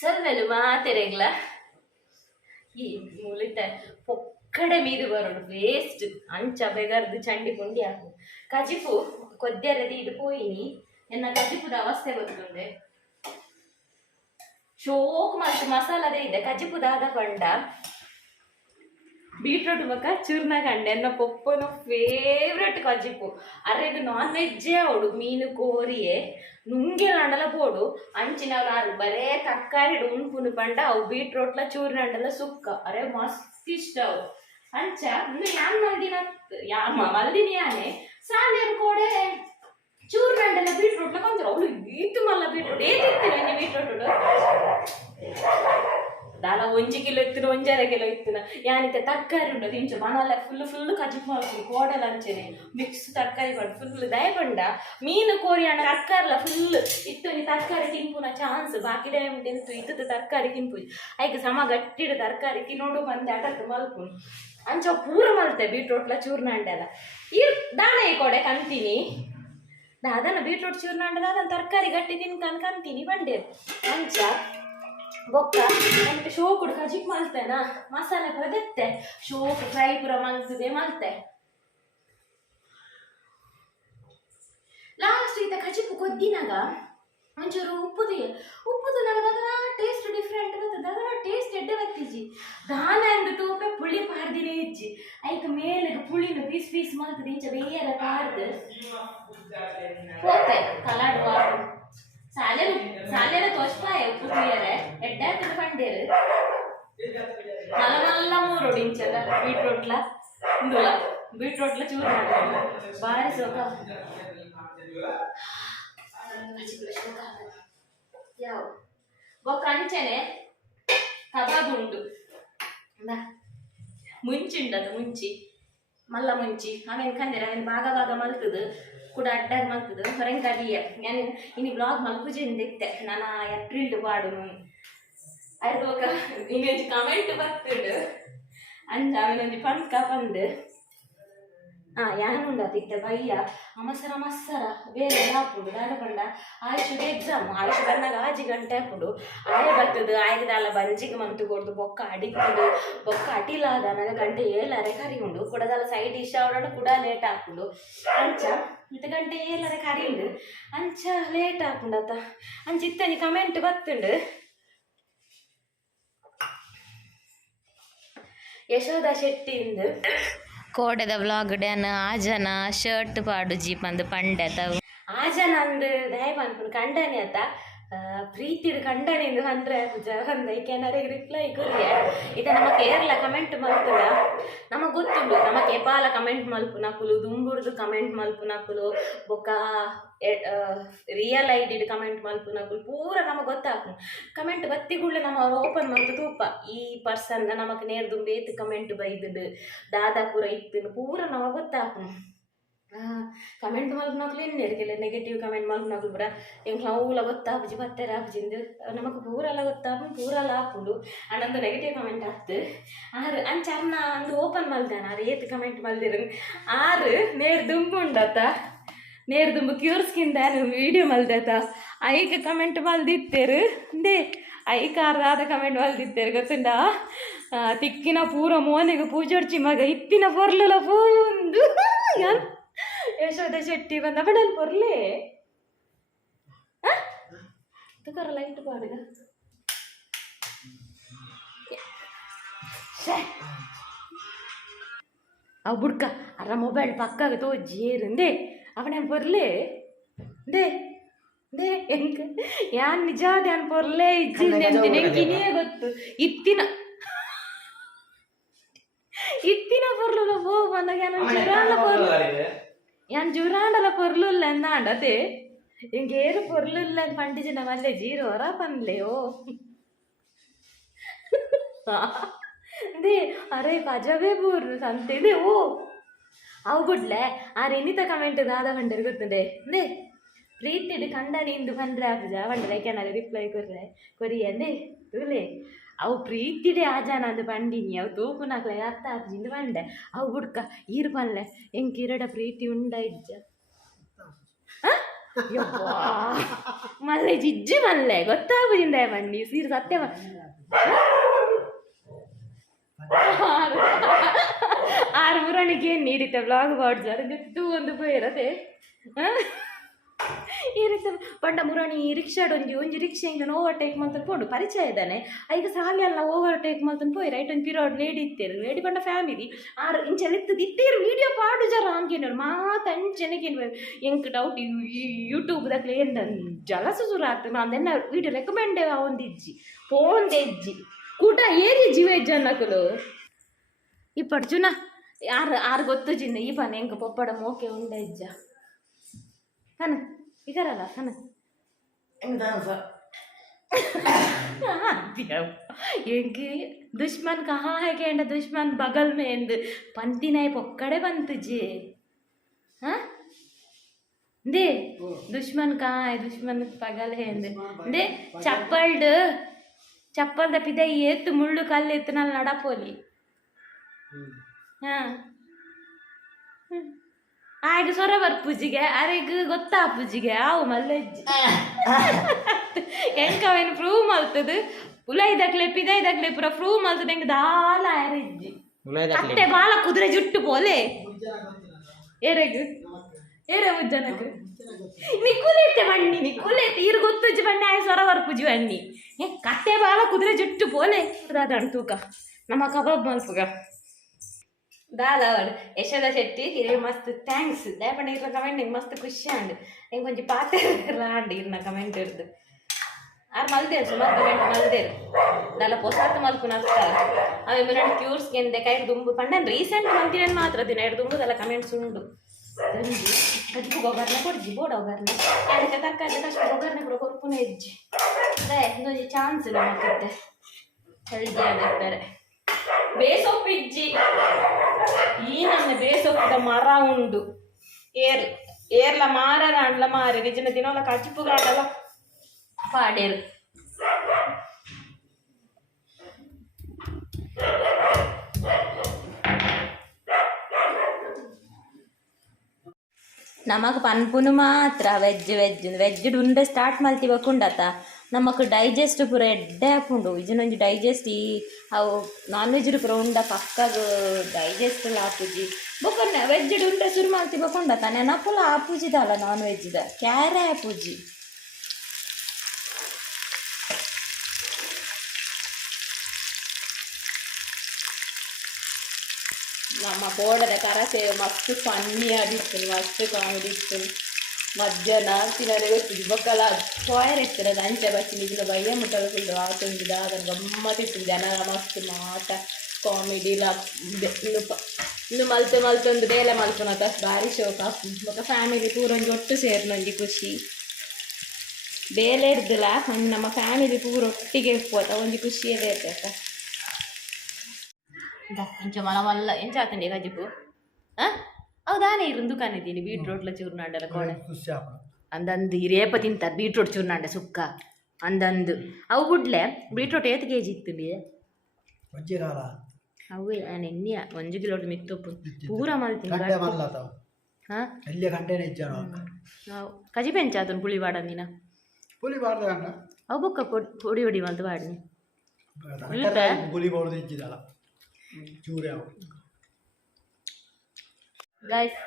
ಸಲ್ಲೆಲು ಮಾತೆರೆಗ್ಲ. ಈ ಮೂಲಿತ ಪೊಕ್ಕಡೆ ಮೀದು ಬರೋಡು ವೇಸ್ಟ್ ಅಂಚ ಬೆಗರ್ದು ಚಂಡಿ ಪುಂಡಿ ಹಾಕು. ಕಜಿಪು ಕೊದ್ದೆರದಿ ಇದು ಪೋಯಿನಿ. ಎನ್ನ ಕಜಿಪುದ ಅವಸ್ಥೆ ಗೊತ್ತುಂಡೆ. ಶೋಕ್ ಮತ್ತು ಮಸಾಲದೇ ಇದೆ. ಕಜಿಪುದಾದ ಪಂಡ. ಬೀಟ್ರೂಟ್ ಬೊಕ್ಕ ಚೂರ್ನ ಹಣ್ಣೆ. ಎನ್ನ ಪಪ್ಪನ ಫೇವ್ರೆಟ್ ಕಜಿಪು ಇದು ನಾನ್ ವೆಜ್ಜೇ ಅವಡು ಮೀನು, ಕೋರಿಯೇ? ನುಂಗೆ ನಂಡಲ ಬೋಡು ಅಂಚಿನವ್ರು ಬರೇ ತರಕಾರಿ ಉಣ್ಪುನು ಪಂಡ. ಅವು ಬೀಟ್ರೂಟ್ಲ ಚೂರ್ನಂಡಲ ಸುಕ್ಕ. ಅರೆ, ಮಸ್ತ್ ಇಷ್ಟ ಅವು. ಅಂಚ ಯಾನ್ ಮಲ್ದಿನ ಯಾಮ ಮಲ್ದಿನಿ ಯಾನೆ? ಸಾಂದೇರ್ ಕೋಡೆ. ಚೂರ್ನಂಡಲ ಬೀಟ್ರೂಟ್ಲ ಬಂದ್ರು ಅವಳು ಈತು ಮಲ್ಲ ಬೀಟ್ರೂಟ್. ಏತಿರ್ತೀನಿ ಬೀಟ್ರೂಟ್ ದಾಲ ಒಂಜಿ ಕಿಲೋ ಇತ್ತಿನ ಒಂಜರ ಕಿಲೋ ಇತ್ತಿನ ಯಾನಿತ್ತೆ ತರಕಾರಿ ಉಂಟು ತಿಂಚು ಮನಲ್ಲ ಫುಲ್ ಫುಲ್ ಕಜಿ ಮಾಡ್ತೀನಿ ಕೋಡಲ ಅಂಚೆನೆ ಮಿಕ್ಸ್ ತರಕಾರಿ ಪಂಡು ಫುಲ್ ದಯ ಪಂಡ ಮೀನು ಕೋರಿ ಅಣ್ಣ ತರಕಾರಿಲ ಫುಲ್ ಇತ್ತು ಈ ತರಕಾರಿ ತಿನ್ಪುನ ಚಾನ್ಸ್ ಬಾಕಿ ಟೈಮ್ ತಿಂತು ಇತ್ತು ತರಕಾರಿ ತಿನ್ಪು ಐಕೆ ಸಮ ಗಟ್ಟಿಡು ತರಕಾರಿ ತಿನ್ನೋಡು ಬಂದೆ ಅಟತ್ತು ಮಲ್ಪುನು ಅಂಚ ಪೂರ ಮಲ್ತೆ ಬೀಟ್ರೋಟ್ಲ ಚೂರ್ನ ಅಂಡೆಲ್ಲ ಈ ದಾನ ಈ ಕೊಡೆ ಕಂತೀನಿ ಅದನ್ನ ಬೀಟ್ರೂಟ್ ಚೂರ್ನ ಅಂಡದ ಅದನ್ನ ತರಕಾರಿ ಗಟ್ಟಿ ತಿನ್ಕಂದ್ ಕಂತೀನಿ ಬಂಡೆ ಅಂಚ ಬೊಕ್ಕ ಎಂಟು ಶೋಕುಡು ಕಜಿಕ್ ಮಲ್ತೆನ ಮಸಾಲೆ ಪುರ ದೆತ್ತೆ ಶೋಕು ಫ್ರೈ ಪುರ ಮಲ್ತದೆ ಮಲ್ತೆ ಲಾಸ್ಟ್ ಈತ ಕಜಿಪು ಕೊದ್ದಿನಾಗ ಒಂಚೂರು ಉಪ್ಪುದು ಉಪ್ಪುದು ನನಗೆ ಟೇಸ್ಟ್ ಡಿಫ್ರೆಂಟ್ ಬರ್ತದೆ ಅದರ ಟೇಸ್ಟ್ ಎಡ್ಡೆ ಬತ್ತಿಜಿ ದಾನ ಎಂದು ತೂಪೆ ಪುಳಿ ಪಾಡ್ದಿನೇ ಇಜ್ಜಿ. ಐಕ ಮೇಲೆ ಪುಳಿನ ಪೀಸ್ ಪೀಸ್ ಮಾಡ್ತದೆ, ಇಂಚ ಬೇರೆ ಪಾರ್ದ ಹೋತೆ, ಕಲಾಡ್ ಸಾಲೆ ಸಾಲೆರ ತೋಚ್ಪಾಯ ಉಪ್ಪು ತುಯ್ಯರೆ ತಿಳ್ಕೊಂಡೇರು ನಲ ನಲ್ಲ ಮೂರು ಇಂಚಲ್ಲ ಬೀಟ್ರೂಟ್ಲ ಇಂದುಲ ಬೀಟ್ರೂಟ್ಲ ಚೂರು ಬಾರಿ ಸೋಕ ಯಾವ? ಬೊಕ್ಕ ಅಂಚನೆ ಕಬಾಬ್ ಮುಂಚಿ ಮುಂಚುಂಡದು, ಮುಂಚಿ. ಮಲ್ಲ ಮುಂಚಿ. ಆಮೇಲೆ ಕಂದಿರ, ಆಮೇಲೆ ಭಾಗ ಭಾಗ ಮಲ್ತದು. ಕೂಡ ಅಡ್ಡಾಗಿ ಮಲ್ತದು. ಹೊರಂಗ್ ಕಡಿಯ ನಾನು ಇನ್ನು ಬ್ಲಾಗ್ ಮಲ್ಪುಜೆ ಇತ್ತೆ ನಾನು ಏಪ್ರಿಲ್ ಪಾಡು ಐದು ಬೊಕ ಇಂಗೊಂಜಿ ಕಮೆಂಟ್ ಬರ್ತಿಡು ಅಂಚ ಅವನೊಂಜಿ ಪಣ್ಕ ಬಂದು ಆ ಯಾನುಂಡ ತಿಟ್ಟ ಬಯ್ಯ ಅಮಸರ ಮಸ್ಸರ, ಬೇರೆ ಹಾಪುಡು ದಾನ ಪಂಡ. ಆಯುಷುಗೆ ಎಕ್ಸಾಮ್ ಆಯುಷ್ ಬಂದಾಗ ಗಂಟೆ ಗಂಟೆ ಹಾಪುಡು ಆಯ ಬರ್ತದೆ ಆಯ್ದಲ್ಲ ಬಂಜಿಗೆ ಮಂತು ಕೊಡ್ದು, ಬೊಕ್ಕ ಅಡಿತದು ಬೊಕ್ಕ ಅಟಿಲಾದ ನನಗೆ ಗಂಟೆ ಏಳರೆ ಉಂಡು ಕುಡದಲ್ಲ ಸೈಡ್ ಡಿಶ್ ಅವರನ್ನು ಕೂಡ ಲೇಟ್ ಹಾಕುಂಡು ಅಂಚ, ಇಂತ ಗಂಟೆ ಏಳರೆ ಕರಿಯುಂಡು. ಅಂಚ ಲೇಟ್ ಹಾಕುಂಡತ ಅಂಚ ಇತ್ತನಿ ಕಮೆಂಟ್ ಬತ್ತುಂಡು ಯಶೋಧ ಶೆಟ್ಟಿಂದು ಕೋಡೆದ ವ್ಲಾಗ್ ಡ್ಯಾನ್ ಆಜನ ಶರ್ಟ್ ಪಾಡು ಜೀಪ್ ಅಂದ್ ಪಂಡೆತ ಆಜನ ಅಂದ್ ದಯ ಅನ್ಕೊಂಡು ಕಂಡನೆ ಆತ ಪ್ರೀತಿಡು ಕಂಡನಿಂದು ಅಂದ್ರೆ ಒಂದು ಐಕೆನರಿಗೆ ರಿಪ್ಲೈ ಕೊರಿಯ ಇತ ನಮ್ಮ ಕೇರಳ ಕಮೆಂಟ್ ಮಲ್ಪುನ ನಮಗೆ ಗೊತ್ತುಂಡು ನಮ್ಮ ಕೇಪಾಲ ಕಮೆಂಟ್ ಮಲ್ಪುನಕುಲು, ದುಂಬುರ್ದು ಕಮೆಂಟ್ ಮಲ್ಪುನಕುಲು, ಬೊಕ್ಕ ರಿಯಲ್ ಐಡಿಡ್ ಕಮೆಂಟ್ ಮಲ್ಪುನಕುಲು, ಪೂರ ನಮಗೆ ಗೊತ್ತಾಕು ಕಮೆಂಟ್ ಬತ್ತಿಗುಳ್ಳೆ ನಮ್ಮ ಓಪನ್ ಮಾಡ್ತು ತೂಪ, ಈ ಪರ್ಸನ್ ನಮಗೆ ನೇರ್ದು ಬೇತು ಕಮೆಂಟ್ ಬೈದುಡು ದಾದಾ ಪೂರ ಇತ್ತು ಪೂರ ನಮಗೆ ಗೊತ್ತಾಕು ಕಮೆಂಟ್ ಮಲ್ಪನಕ್ಲು ನೆರಗಿಲ್ಲ ನೆಗೆಟಿವ್ ಕಮೆಂಟ್ ಮಲ್ಪನಕ್ಲು ಪೂರ ಎಂಗ್ ಹೌಲ ಗೊತ್ತಾಪುಜಿ ಬರ್ತಾರೆ ಆಪುಜಿಂದು ನಮಕ್ ಪೂರಲ ಗೊತ್ತಾಪು ಪೂರಲ ಆಪುಂಡು ಅಣ್ಣಂದು ನೆಗೆಟಿವ್ ಕಮೆಂಟ್ ಆಗ್ತು ಆರು ಅಂಚ ಅನ್ನ ಅಂದು ಓಪನ್ ಮಲ್ದಾನ. ಆರು, ಏತ್ ಕಮೆಂಟ್ ಮಲ್ದಿರ ಆರು, ನೇರ್ ದುಂಬುಂಡತ ನೇರ್ ದುಂಬು ಕ್ಯೂರ್ಸ್ಕಿಂದ ವಿಡಿಯೋ ಮಲ್ದತ. ಐಕ ಕಮೆಂಟ್ ಮಲ್ದಿತ್ತೇರು. ದೇ ಐಕ ಅರ್ಧಾದ ಕಮೆಂಟ್ ಮಲ್ದಿತ್ತೇರು, ಗೊತ್ತುಂಡ? ತಿಕ್ಕಿನ ಪೂರ ಮೋನೆಗೆ ಪೂಜೋಡ್ಚಿ ಮಗ, ಇತ್ತಿನ ಪೊರ್ಲುಲ ಪೂಂದು ಯಶೋಧ ಶೆಟ್ಟಿ ಬಂದ ಬಡಲ್ ಪೊರ್ಲೆ ತುಕರ ಲೈಟ್ ಪಾಡುಗ ಅವ್ ಬುಡ್ಕ ಅರ ಮೊಬೈಲ್ ಪಕ್ಕಾಗ ತೋಜಿ ಏರುಂದೆ ಅವನ ಪೊರ್ಲೆ ದೇ ದೇ ಎಂಕ ಯಾನ್ ನಿಜಾದ ಯಾನ್ ಪೊರ್ಲೆ ಇಜ್ಜಿಂದೆ ಅಂತ ನೆಂಕಿನೇ ಗೊತ್ತು ಇತ್ತಿನ ಇತ್ತಿನ ಪೊರ್ಲು ಪೋ ಯಾನ್ ಜುರಾಂಡಲ ಪೊರ್ಲು ಎಂದಾಂಡ ಅದೇ ಎಂಗೇರು ಪೊರ್ಲು ಇಲ್ಲ ಪಂಡಿಜಿನ ಮಲ್ಲೆ ಜೀರೋ ಹೊರ ಪನ್ಲೆ ಓ ದೇ ಅರೆ ಪಜವೇ ಬೂರ್ನು ಸಂತೆದೆ ಓ ಅವು ಬಿಡ್ಲೆ ಆರು ಇನ್ನಿತ ಕಮೆಂಟ್ ದಾದ ಬಂಡರ್ ಗೊತ್ತುಂಡೆ ದೇ ಪ್ರೀತಿಡ್ ಕಂಡ ನಿಂದು ಬಂದ್ರೆ ಆಪುಜ ಬಂಡ್ರೆ ಕೆನಾಗ ರಿಪ್ಲೈ ಕೊರ್ರೆ ಕೊರಿಯಂದೆ ತೂಲೆ ಅವು ಪ್ರೀತಿಡೆ ಆಜಾನಂದು ಪಂಡಿನಿ, ಅವು ತೂಪು ನಾಕ್ಲೆ, ಅರ್ಥ ಆಪುಜಿಂದು ಬಂಡೆ ಅವು ಬುಡ್ಕ ಈರು ಪನ್ಲೆ ಎಂಕ್ ಇರಡ ಪ್ರೀತಿ ಉಂಡ ಇಜ್ಜ. ಮಲ್ಲೆ ಜಿಜ್ಜಿ ಮಲ್ಲೆ ಗೊತ್ತಾಗುದಿಂದ ಬಂಡಿ ಸೀರೆ ಸತ್ಯ ಆರು ಮುರಣಿಗೆ ನೀಡಿತೆ ಬ್ಲಾಗ್ ಮಾಡ್ತಾರೆ ಜುಟ್ಟು ಒಂದು ಬೇರದೆ ರೀತಿ ಪಂಡ ಮುರಾಣಿ ರಿಕ್ಷಾಡ್ ಒಂಜಿ ಒಂಜಿ ಇಂದ ಓವರ್ಟೇಕ್ ಮಾಡ್ತಾನೆ ಪೋಡು. ಪರಿಚಯ ಇದ್ದಾನೆ. ಸಾಲಿ ಎಲ್ಲ ಓವರ್ಟೇಕ್ ಮಾಡ್ತಾನೆ ಪೋಯ್ ರೈಟ್ ಒಂದು ಪಿರೋಡ್ ಲೇಡಿ ಇತ್ತೇರು ಲೇಡಿ ಪಂಡ ಫ್ಯಾಮಿಲಿ ಆರು ಇಂಚೆಲ್ಲ ಇತ್ತದ ಇತ್ತೇರು ವಿಡಿಯೋ ಪಾಡು ಜರ ಹಂಗೇನವ್ರು ಮಾತು ಅಂಚೆನಗೇನು ಎಂಕ್ ಡೌಟ್ ಯೂಟ್ಯೂಬ್ ದಾಖಲೆ ಏನು ಜಲಸು ಸುರ ಆಗ್ತದೆ. ನಾನು ವಿಡಿಯೋ ರೆಕಮೆಂಡ್ ಒಂದಿಜ್ಜಿ ಪೋಂದೆಜ್ಜಿ ಕೂಟ ಏರಿ ಜೀವೆಜ್ಜಿ ಅನ್ನಕಲು. ಇಪ್ಪಡು ಜುನ ಯಾರು ಆರು ಗೊತ್ತು ಜಿನ್ನ. ಈ ಪನ ಹೆಂಗೆ ಪೊಪ್ಪಡ ಮೋಕೆ ಉಂಡ ಇಜ್ಜ. ఇగరాల సన్న ఏంకి దుష్మన్ కహా హైకే అంట దుష్మన్ బగల్ మేంది పంతి నైపు ఒక్కడే పంతుజీ దే దుష్మన్ కహా హై దుష్మన్ పగల్ హేంది అంటే చప్పల్డు చప్పల్ తప్పితే ఎత్తు ముళ్ళు కళ్ళు ఎత్తునాలు నడపోలి ಆಗ ಸೊರ ಬರ್ಪುಜಿಗೆ ಅರೆಗ್ ಗೊತ್ತಾ ಪೂಜಿಗೆ? ಆವು ಎಂಕವೇನು ಎಂಕ ಮಲ್ತದ? ಪ್ರೂವ್ ಮಲ್ತದು ಉಲೈದಕ್ಲೆ ಪಿದೈದಕ್ಲೆ ಪುರ ಪ್ರೂವ್ ಮಲ್ತದ ಹೆಂಗ ದಾಲ ಅರೆಜ್ಜಿ. ಅತ್ತೆ ಬಾಲ ಕುದುರೆ ಜುಟ್ಟು ಪೋಲೆ. ಎರೆಗ್ ಎರೆ ಮುಜ್ಜನಕ್ ಕುಲೇತೆ ಬಣ್ಣಿ ನಿಕ್ಕುಲೆತ್ತೆ ಇರು ಗೊತ್ತುಜ್ಜಿ ಬಣ್ಣಿ ಆಯ ಸೊರ ಬರ್ಪುಜಿ ಬಣ್ಣಿ ಏ ಕತ್ತೆ ಬಾಲ ಕುದುರೆ ಜುಟ್ಟು ಪೋಲೆ. ರಾದಣ್ ತೂಕ. ನಮ್ಮ ಕಬಾಬ್ ಮಲ್ಪುಗ. ದಾಲ್ ಅವಡ್ ಯಶೋದ ಶೆಟ್ಟಿ ಹಿರೇ ಮಸ್ತ್ ಥ್ಯಾಂಕ್ಸ್ ದಯಪಂಡ ಇರ್ನ ಕಮೆಂಟ್ ನಿಂಗೆ ಮಸ್ತ್ ಖುಷಿ ಆಂಡ್ ಹೆಂಗೆ ಕೊಂಚ ಪಾತ ರಾಂಡ್ ಇರ್ನ ಕಮೆಂಟ್ ಇರ್ದು. ಆರು ಮಲ್ದೇರು, ಸುಮಾರು ಕಮೆಂಟ್ ಮಲ್ದೇರು. ದಾಲ ಪೊಸಾತ್ ಮಲ್ಪು ನಸ್ತ ಅವೆ ಮುನ್ನ ಕ್ಯೂರ್ಸ್ ಗೆಂದೆ ಕೈ ದುಂಬು. ಪಂಡನ್ ರೀಸೆಂಟ್ ಮಂತಿನ ಮಾತ್ರ ದಿನ ಎರಡು ದುಂಬು ದಲ್ಲ ಕಮೆಂಟ್ಸ್ ಉಂಡು. ತಂಜಿ ಕಜ್ಜು ಗೊಬ್ಬರನ ಕೊಡ್ಜಿ ಬೋಡ ಒಗ್ಗರ್ನೆ ಅದಕ್ಕೆ ತರಕಾರಿ ಕಷ್ಟ ಒಗ್ಗರ್ನೆ ಕೂಡ, ಕೊರ್ಪುನ ಹೆಜ್ಜಿ ಅದೇ ಇನ್ನೊಂದು ಚಾನ್ಸ್ ಇಲ್ಲ ಮತ್ತೆ ಹೆಲ್ದಿ ಆಗಿರ್ತಾರೆ. ಬೇಸೊಪ್ಪಿಜ್ಜಿ ಈ ನನ್ನ ಬೇಸೊಪ್ಪದ ಮರ ಉಂಡು ಏರ್ ಏರ್ಲ ಮಾರರ ಅಂಡ್ಲ ಮಾರಿ ನಿಜನ ದಿನವಲ್ಲ ಕಚ್ಪುಗಾಡಲ್ಲ ಪಾಡೇರು ನಮಕ್ ಪನ್ಪುನು ಮಾತ್ರ ವೆಜ್ ವೆಜ್ ವೆಜ್ ಉಂಡೆ ಸ್ಟಾರ್ಟ್ ಮಲ್ತಿವ ಕುಂಡತ ನಮಕ್ ಡೈಜೆಸ್ಟ್ ಪೂರ ಎಡ್ಡೆ ಆಪುಂಡು ಇಜನೊಂಜಿ ಡೈಜೆಸ್ಟ್ ಈ ಅವು ನಾನ್ ವೆಜ್ ಪೂರ ಉಂಡ ಪಕ್ಕಗ ಡೈಜೆಸ್ಟ್ ಆಪುಜಿ ಬೊಕ್ಕ ವೆಜ್ ಉಂಡೆ ಶುರು ಮಲ್ತಿವ ಕುಂಡತ ನೆನಪುಲ ಆಪುಜಿದಲ್ಲ ನಾನ್ ವೆಜ್ದ ಕ್ಯಾರೆ ಆಪುಜಿ ನಮ್ಮ ಬೋಡದ ಕರಸೇವೆ ಮಸ್ತ್ ಫನ್ನಿ ಆದಿತ್ತು ಮಸ್ತ್ ಕಾಮಿಡಿ ಇತ್ತು ಮಧ್ಯಾಹ್ನ ತಿನ್ನದೆ ಗೊತ್ತಿದ್ದು ಬೊಕ್ಕಲ ಸೋಯರ್ ಇರ್ತಾರೆ ಅದು ಅಂಚೆ ಬಚ್ಚಿನ ಇದನ್ನ ಬಯ್ಯ ಮುಟ್ಟಲು ಫುಲ್ಲು ಆತೊಂದಿದ ಅದನ್ನು ಗಮ್ಮತ್ತಿತ್ತು ಜನ ಮಸ್ತ್ ಮಾತ ಕಾಮಿಡಿ ಇಲ್ಲ ಇನ್ನು ಪ ಇನ್ನು ಮಲ್ತು ಮಲ್ತೊಂದು ಬೇಲೆ ಮಲ್ಪುನತ ಭಾರಿ ಶೋಕ ಬೊಕ್ಕ ಫ್ಯಾಮಿಲಿ ಪೂರೊಂದು ಒಟ್ಟು ಸೇರ್ನೊಂಜಿ ಖುಷಿ ಬೇಲೆ ಇರ್ದಿಲ್ಲ ಒಂದು ನಮ್ಮ ಫ್ಯಾಮಿಲಿ ಪೂರ ಒಟ್ಟಿಗೆ ಹೋತ ಒಂಜಿ ಖುಷಿಯದೇ ಇರ್ತೈತ ಇಂಚ ಮಲ ಮಲ್ಲ ಎಂಚ ಆತಂಡಿ ಗಜಿಪು ಆ అవదానే ఇరుందుకనే దీని బీట్రూట్ల చూర్నాండల కోడ ಅಂದಂದು ರೇಪ ತಿಂತಾರೆ ಬೀಟ್ರೂಟ್ ಚೂರ್ನಾಂಡ ಸುಕ್ಕ. ಅಂದಂದು. ಅವು ಬಿಡ್ಲೆ ಬೀಟ್ರೂಟ್ ಏತ್ ಕೆ ಜಿ ಇತ್ತಿಂಡಿ ಅವು ನೆನ್ನೆ ಒಂಜು ಕಿಲೋ ಮಿತ್ತೊಪ್ಪು ಪೂರ ಮಲ್ತಿಂಗ ಕಜಿ ಪೆಂಚ ಅದನ್ನು ಪುಳಿ ಬಾಡಂದಿನ ಪುಳಿ ಅವು ಬೊಕ್ಕ ಪೊಡಿ ಹೊಡಿ ಮಲ್ತು ಬಾಡಿನಿ. ಪುಳಿ ಗೈಸ್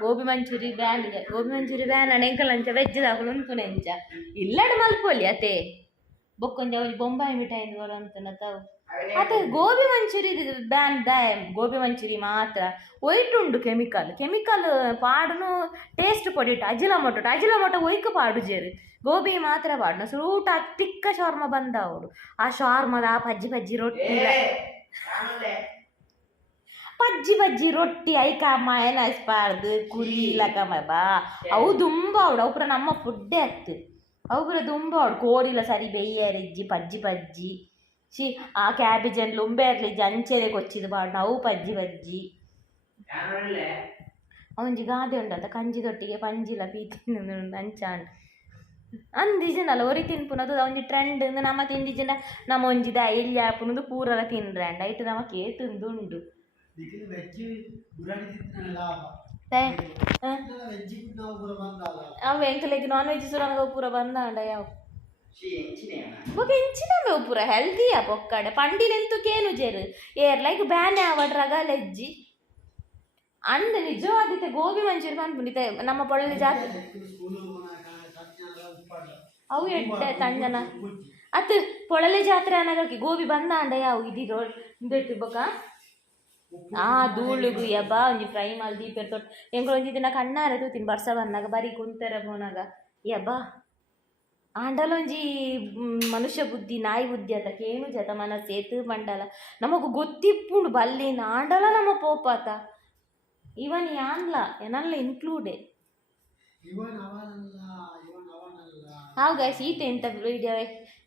ಗೋಬಿ ಮಂಚೂರಿ ಬ್ಯಾನ್ ಇದೆ ಗೋಬಿ ಮಂಚೂರಿ ಬ್ಯಾನ್ ಅಣ್ಣ ಎಂಕಲ್ ಅಂಚ ವೆಜ್ ದಾಕಲು ಉಂಟು ಎಂಚ ಇಲ್ಲಡ ಮಲ್ಪೊಲಿ ಅತೆ. ಬೊಕ್ಕೊಂದೆ ಅವ್ರಿಗೆ ಬೊಂಬಾಯಿ ಮಿಠಾಯಿ ಬರೋಂತನ ತಾವು. ಅತೆ ಗೋಬಿ ಮಂಚೂರಿ ಬ್ಯಾನ್ ದಾಯ ಗೋಬಿ ಮಂಚೂರಿ ಮಾತ್ರ. ಒಯ್ಟ್ ಉಂಡು ಕೆಮಿಕಲ್ ಕೆಮಿಕಲ್ ಪಾಡುನು ಟೇಸ್ಟ್ ಪೊಡಿಟ್ಟು ಅಜಿಲ ಅಜಿಲಮೊಟೊ ಒಯ್ಕ ಪಾಡು ಜೇರಿ. ಗೋಬಿ ಮಾತ್ರ ಪಾಡ್ನ ಸೂಟ ತಿಕ್ಕ ಶಾರ್ಮ ಬಂದ ಅವರು ಆ ಶಾರ್ಮದ ಆ ಪಜ್ಜಿ ಪಜ್ಜಿ ರೊಟ್ಟಿ. ಪಜ್ಜಿ ಪಜ್ಜಿ ರೊಟ್ಟಿ ಐಕ ಮಯನಸ್ಬಾರ್ದು ಕುರಿ ಲಕಮ ಬಾ ಅವು ತುಂಬ ಅವಡು ಅವು ಪುರ ನಮ್ಮ ಫುಡ್ಡೇ ಆಗ್ತು ಅವು ಪುರ ತುಂಬ ಅವಡು ಕೋರಿಲ ಸರಿ ಬೆಯ್ಯರಿಜ್ಜಿ ಪಜ್ಜಿ ಪಜ್ಜಿ ಶಿ ಆ ಕ್ಯಾಬೇಜ್ ಅನ್ನು ಲುಂಬೆ ಇರ್ಲಿಜ್ಜಿ ಅಂಚೆದೆ ಕೊಚ್ಚಿದು ಬಾಡ್ನ ಅವು ಪಜ್ಜಿ ಪಜ್ಜಿ ಅವಂಜಿ ಗಾದೆ ಉಂಡಂತ ಕಂಜಿ ತೊಟ್ಟಿಗೆ ಪಂಜಿಲ ಪೀತಿ ಉಂಡು ಅಂಚಾನ್ ಅಂದಿಜನಲ್ಲ ಒರಿ ತಿನ್ಪುನದು ಒಂಜಿ ಟ್ರೆಂಡ್ ನಮ್ಮ ತಿಂದಿಜನ ನಮ್ಮ ಒಂಜಿದ ಎಲ್ಲಿ ಆಪುನದು ಪೂರಲ ತಿನ್ರಂಡ ಐಟ್ ನಮಕ್ ಏತುಂದು ಉಂಡು ವೆಜ್ ಗುರಾಣಿ ತಿಂತಿನಲ್ಲ ಲಾಭ ಅವ ಎಂಕಲೆಗ್ ನಾನ್ ವೆಜ್ ಸುರಂಗ ಪೂರ ಬಂದಾಂಡ ಯಾವ ಬೊಕ ಎಂಚಿನವೆ ಪೂರ ಹೆಲ್ದಿಯ ಪೊಕ್ಕಡೆ ಪಂಡಿನೆಂತು ಕೇನು ಜೆರು ಏರ್ ಲೈಕ್ ಬ್ಯಾನೆ ಆವಡ್ರಾಗ ಲೆಜ್ಜಿ ಅಂದ ನಿಜವಾದಿತ್ತೆ ಗೋಬಿ ಮಂಚೂರಿ ಪನ್ಪುಂಡಿತೆ ನಮ್ಮ ಪೊಳ್ಳಿ ಜಾತ್ರೆ ಅವು ಎಡ್ಡೆ ತಂಜನ ಅತ್ ಪೊಳಲೆ ಜಾತ್ರೆ ಅನ್ನಗಕ್ಕೆ ಗೋಬಿ ಬಂದ ಅಂಡ ಯಾವ ಇದಿರೋ ಇಂದೆಟ್ಟು ಬೊಕ ಆ ಧೂಳುಗು ಯಬ್ಬಾ ಒಂಜಿ ಫ್ರೈ ಮಾಡಿ ದೀಪ ತೊಟ್ಟು ಎಂಕುಲು ಒಂಜಿ ದಿನ ಕಣ್ಣಾರೆ ತೂತಿನ ಬರ್ಸ ಬಂದಾಗ ಬರೀ ಕುಂತರ ಪೋನಾಗ ಯಬ್ಬಾ ಆಂಡಲೊಂಜಿ ಒಂಜಿ ಮನುಷ್ಯ ಬುದ್ಧಿ ನಾಯಿ ಬುದ್ಧಿ ಅತ ಕೇನು ಜತ ಮನ ಸೇತು ಮಂಡಲ. ನಮಗು ಗೊತ್ತಿಪ್ಪುಂಡು ಬಲ್ಲಿನ ಆಂಡಲ ನಮ್ಮ ಪೋಪಾತ ಇವನ್ ಯಾನ್ಲ? ಏನಲ್ಲ ಇನ್ಕ್ಲೂಡೆ ಹಾವು ಗೈಸ್ ಈತ ಎಂತ ವಿಡಿಯೋ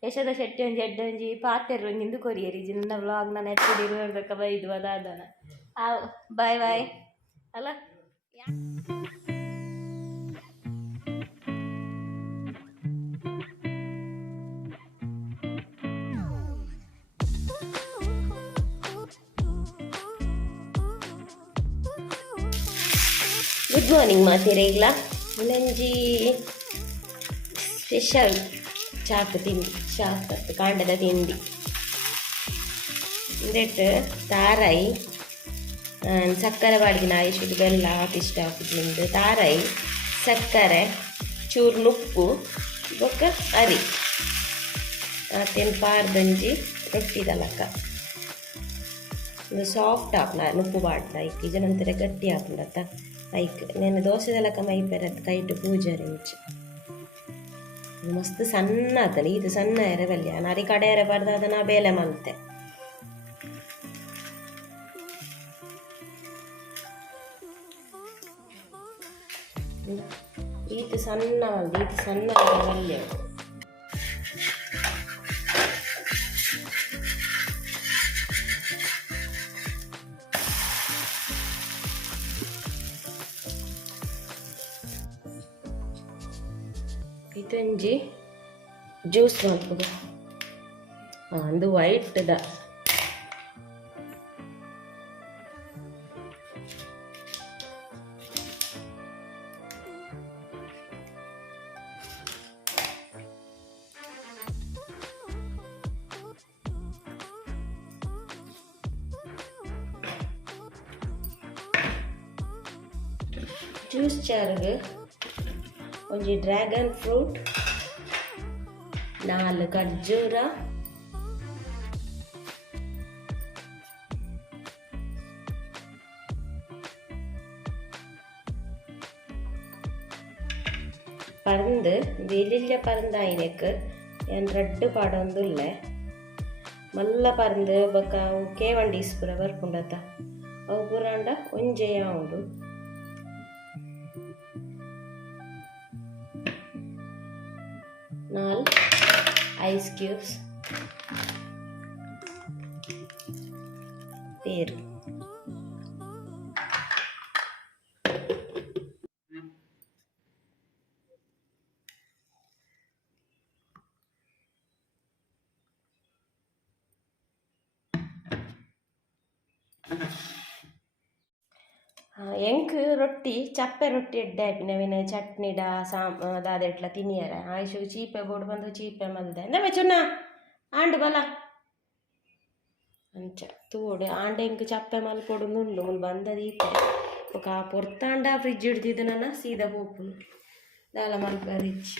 ಯಶೋದ ಶೆಟ್ಟಿ ಒಂಜಿ ಎಡ್ಡೆ ಒಂಜಿ ಪಾತೆರ್ ಒಂಜಿ ಇಂದು ಕೊರಿಯರಿ. ನನ್ನ ವ್ಲಾಗ್ ನಾನು ಎತ್ತಿಡಿರುವುದಕ್ಕೆ ಬೈದು ಅದಾದನ ಆ ಬಾಯ್ ಬಾಯ್. ಅಲ್ಲ? ಗುಡ್ ಮಾರ್ನಿಂಗ್ ಇಲ್ಲ ಒಂದೊಂಜಿ ಸ್ಪೆಷಲ್ ಚಾಕ್ ತಿಂಡಿ ಶಾಕ್ ಕಾಂಡದ ತಿಂಡಿ. എന്നിട്ട് ಆ, ಸಕ್ಕರೆ ಬಾಡಿಗಿನ ಆಯುಷುಡು ಬೆಲ್ಲ ಇಷ್ಟ ಹಾಕುದು ತಾರಾಯಿ ಸಕ್ಕರೆ ಚೂರು ಉಪ್ಪು ಬೊಕ್ಕ ಅರಿ. ಮತ್ತೇನು ಪಾರ್ದಂಜಿ ರೊಟ್ಟಿ ತಲಕ ಇದು ಸಾಫ್ಟ್ ಆಪುನ ನುಪ್ಪು ಬಾಡ್ದ ಐಕ್ ಈಗ ನಂತರ ಗಟ್ಟಿ ಆಪುಂಡತ್ತ ಐಕ್ నేను ದೋಸೆ ತಲಕ ಮೈ ಪೆರತ್ ಕೈಟ್ ಪೂಜಾರಿ ಇದು ಮಸ್ತ್ ಸಣ್ಣ ಆತಲ್ಲ, ಇದು ಸಣ್ಣ ಎರವಲ್ಯ ನಾರಿ ಕಡೆ ಎರಬಾರ್ದು, ಅದನ್ನ ಬೇಲೆ ಮಲ್ತೆ. ಈತ ಸಣ್ಣ ಇದು ಸಣ್ಣ ಎರೆಬಲ್ಯ ಇದೊಂಜಿ ಜ್ಯೂಸ್ ಮಾಡ್ಬೋದು ಅದು ವೈಟ್ದ ಜ್ಯೂಸ್ ಚಾರ್ಗೆ ಒಂಜಿ ಡ್ರ್ಯಾಗನ್ ಫ್ರೂಟ್ ನಾಲ್ ಖರ್ಜೂರ ಪರಂದು വെലിയ പരന്തായിനേക്ക് ഞാൻ റെഡ് പടൊന്നുമില്ല ಮಲ್ಲ ಪರಂದು ಬೊಕ್ಕ ಅವು ಕೇವಂಡೀಸ್ ಪೂರ ಬರ್ಪುಂಡತ್ತ ಅವು ಪೂರಾಂಡ ಒಂಜೆಯ ಉಂಡು 4 ice cubes There. Thank you. ಎಂಕ್ ರೊಟ್ಟಿ ಚಪ್ಪೆ ರೊಟ್ಟಿ ಎಡ್ಡೆ ಆಪಿನ ವಿನ ಚಟ್ನಿಡ ಸಾಮ್ ದಾದೆಟ್ಲ ತಿನ್ನಿಯರ ಆಯ್ಸು ಚೀಪೆ ಬೋಡು ಬಂದು ಚೀಪೆ ಮಲ್ದೆ ಎಂದಮ್ಮೆ ಚುನ್ನ ಆಂಡು ಬಲ ಅಂಚ ತೂಡು ಆಂಡೆ ಎಂಕ್ ಚಪ್ಪೆ ಮಲ್ಪೊಡುಂದುಂಡು ಮುಲ್ ಬಂದದೀತೆ ఒక పొర్తాండా ఫ్రిడ్జ్ ఇడిదిద్దనన్న సీదా పోపును దాల మల్పదిచ్చి